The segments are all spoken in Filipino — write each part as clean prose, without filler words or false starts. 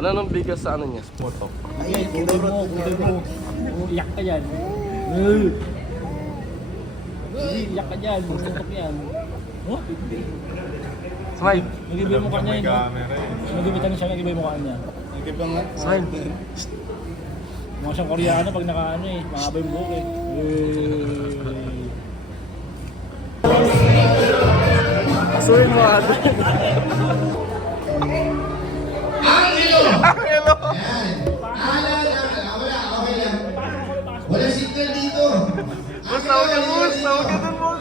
Wala nang bigas sa ano niya, sa photo. Ayan, kulay mo. Iyak ka yan. Iyak ka dyan, tutok yan. Oh? Smile! Nag-ibay mo kanya yun, no? Nag-ibitan siya, nag-ibay mo kanya. Smile! Mga siyang Koreano pag nakaano eh, makabay mo buhok eh. Asuhin mo ate. Angelo! Wala signal dito. Boss, tawag ka boss! Tawag ka dun, boss!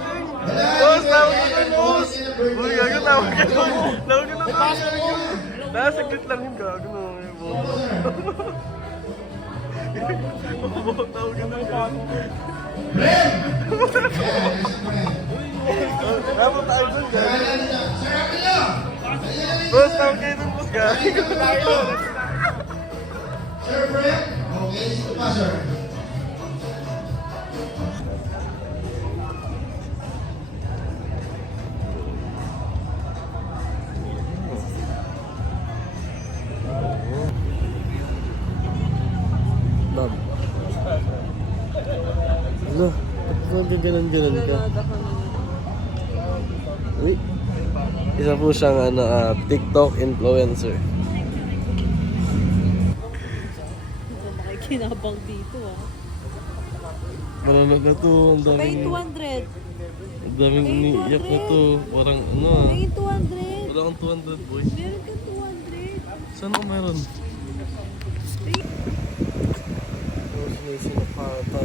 Boss, tawag ka dun, boss! Boss, gago, tawag ka dun! Tawag ka dun, boss! Nasaglit lang yun, gago na mga boss. Tawag ka dun, gago. Dapat tayo dun, gago. Boss, tawag kayo dun, boss, gago. Sir Brent? Okay, dito pa, sir. Ma'am. Ano? Ba't gaganon-ganon ka? Uy. Isa po siyang TikTok influencer. Kinabang dito ah. Manonood na to. Ang Pay daming... 200. Ang daming umiiyak na to. Parang ano Pay 200. Wala kang 200 boys. Meron ka 200. Saan ako meron? Sinisipata.